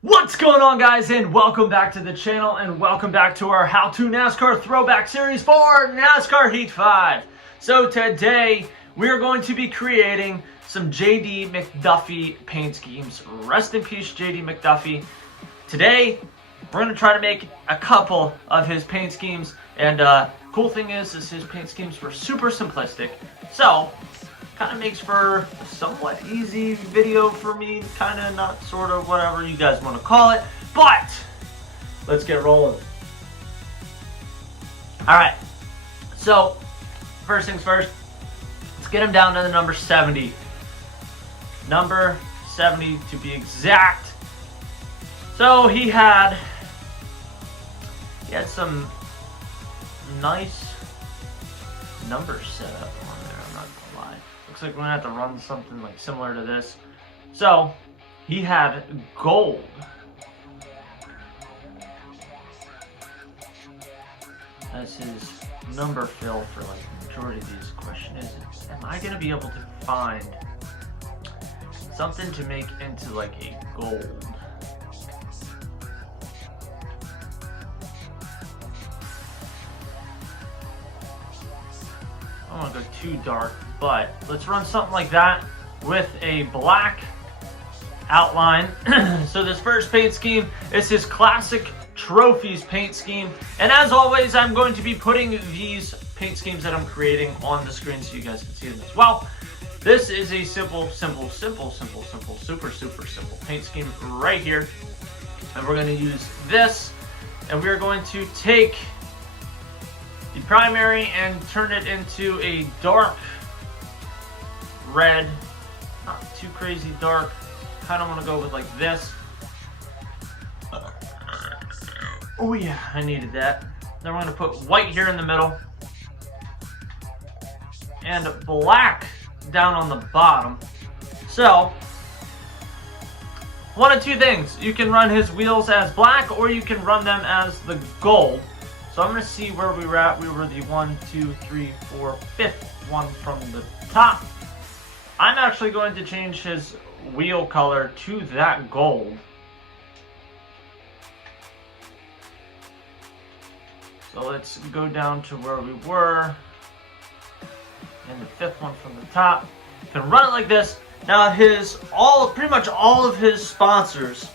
What's going on, guys, and welcome back to the channel, and welcome back to our How to NASCAR Throwback Series for NASCAR Heat 5. So today, we're going to be creating some JD McDuffie paint schemes. Rest in peace, JD McDuffie. Today, we're going to try to make a couple of his paint schemes, and cool thing is his paint schemes were super simplistic. So, kind of makes for a somewhat easy video for me, kind of, not sort of, whatever you guys want to call it, but let's get rolling. Alright, so first things first, let's get him down to the number 70. Number 70 to be exact. So he had some nice numbers set up on there, I'm not gonna lie. Looks like we're gonna have to run something like similar to this. So he had gold. As his number fill for like the majority of these. Question is, am I gonna be able to find something to make into like a gold? I don't want to go too dark, but let's run something like that with a black outline. So this first paint scheme is his classic trophies paint scheme, and as always, I'm going to be putting these paint schemes that I'm creating on the screen so you guys can see them as well. This is a super simple paint scheme right here, and we're going to use this, and we're going to take the primary and turn it into a dark red, not too crazy dark. Kind of want to go with like this. Oh yeah, I needed that. Then we're going to put white here in the middle and black down on the bottom. So one of two things: you can run his wheels as black, or you can run them as the gold. So I'm going to see where we were at. We were the 1, 2, 3, 4, 5th one from the top. I'm actually going to change his wheel color to that gold. So let's go down to where we were. And the 5th one from the top. You can run it like this. Now pretty much all of his sponsors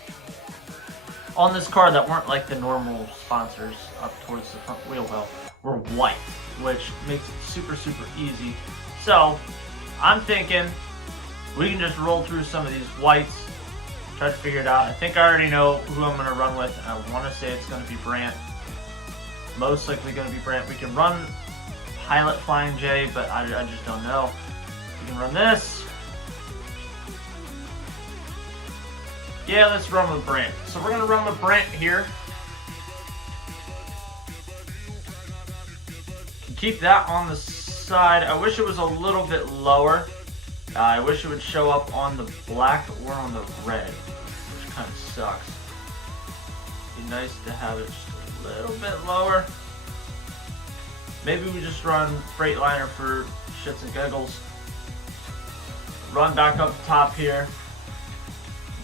on this car that weren't like the normal sponsors up towards the front wheel well were white, which makes it super easy. So I'm thinking we can just roll through some of these whites, try to figure it out. I think I already know who I'm going to run with. I want to say it's going to be Brandt. Most likely going to be Brandt. We can run Pilot Flying J, but I just don't know. We can run this. Yeah, let's run with Brandt. So we're going to run with Brandt here. Keep that on the side. I wish it was a little bit lower. I wish it would show up on the black or on the red, which kind of sucks. It'd be nice to have it just a little bit lower. Maybe we just run Freightliner for shits and giggles. Run back up top here.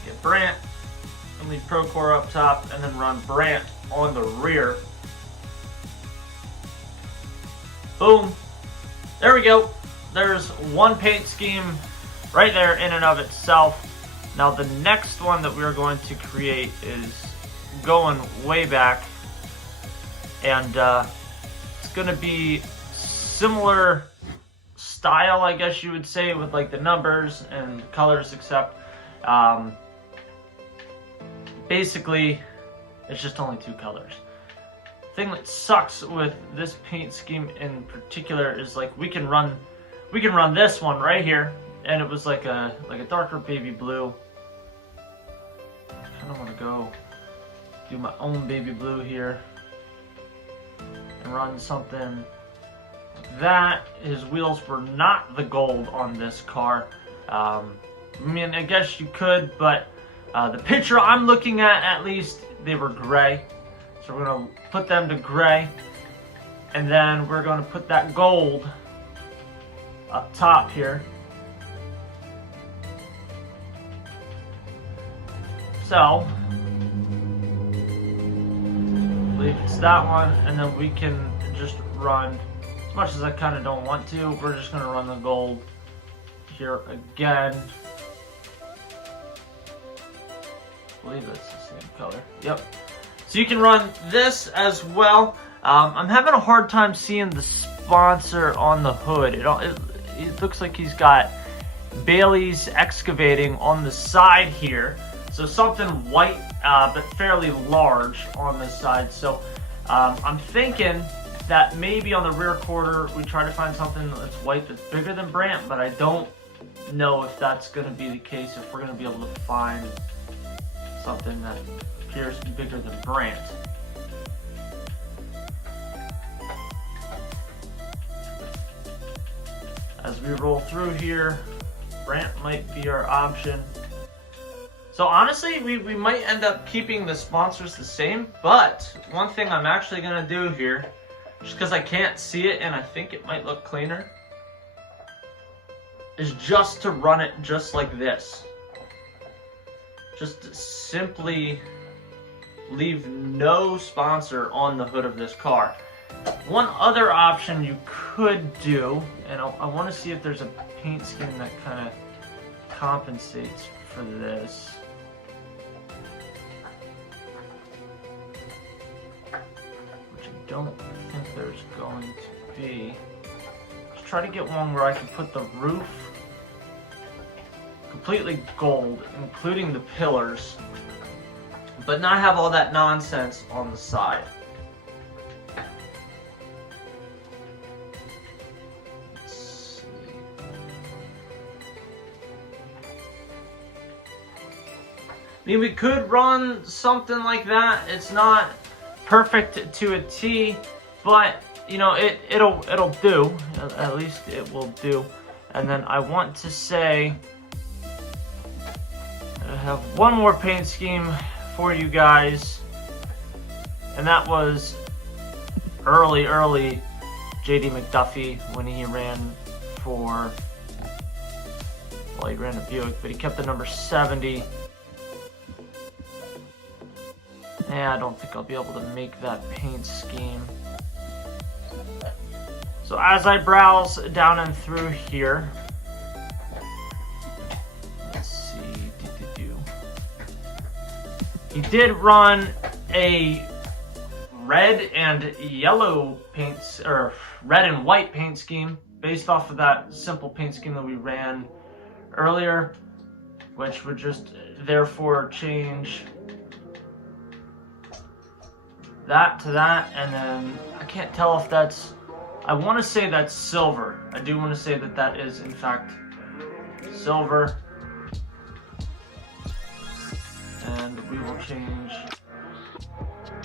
Get Brandt, and leave Procore up top, and then run Brandt on the rear. Boom. There we go. There's one paint scheme right there in and of itself. Now the next one that we're going to create is going way back, and it's going to be similar style, I guess you would say, with like the numbers and colors, except basically it's just only 2 colors. The thing that sucks with this paint scheme in particular is like we can run this one right here, and it was like a darker baby blue. I kind of want to go do my own baby blue here and run something like that. His wheels were not the gold on this car. I mean, I guess you could, but the picture I'm looking at least, they were gray. So we're going to put them to gray, and then we're going to put that gold up top here. So believe it's that one, and then we can just run, as much as I kind of don't want to, we're just going to run the gold here again. I believe that's the same color. Yep. So you can run this as well. I'm having a hard time seeing the sponsor on the hood. It looks like he's got Bailey's Excavating on the side here. So something white, but fairly large on this side. So I'm thinking that maybe on the rear quarter we try to find something that's white that's bigger than Brant, but I don't know if that's going to be the case, if we're going to be able to find something that appears to be bigger than Brant. As we roll through here, Brant might be our option. So honestly, we might end up keeping the sponsors the same, but one thing I'm actually going to do here, just because I can't see it and I think it might look cleaner, is just to run it just like this. Just to simply leave no sponsor on the hood of this car. One other option you could do, and I want to see if there's a paint scheme that kind of compensates for this. Which I don't think there's going to be. Let's try to get one where I can put the roof completely gold, including the pillars, but not have all that nonsense on the side. Let's see. I mean, we could run something like that. It's not perfect to a T, but you know, it'll do. At least it will do. And then I want to say, I have one more paint scheme for you guys, and that was early JD McDuffie when he ran for, well, he ran a Buick, but he kept the number 70. Yeah, I don't think I'll be able to make that paint scheme. So as I browse down and through here, let's see. He did run a red and yellow paints, or red and white paint scheme based off of that simple paint scheme that we ran earlier, which would just therefore change that to that, and then I can't tell if that's, I want to say that's silver. I do want to say that that is in fact silver. And we will change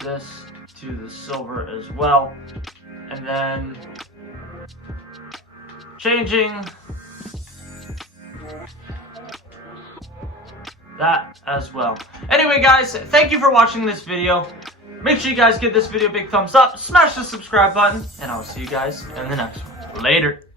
this to the silver as well. And then changing that as well. Anyway guys, thank you for watching this video. Make sure you guys give this video a big thumbs up, smash the subscribe button, and I will see you guys in the next one. Later.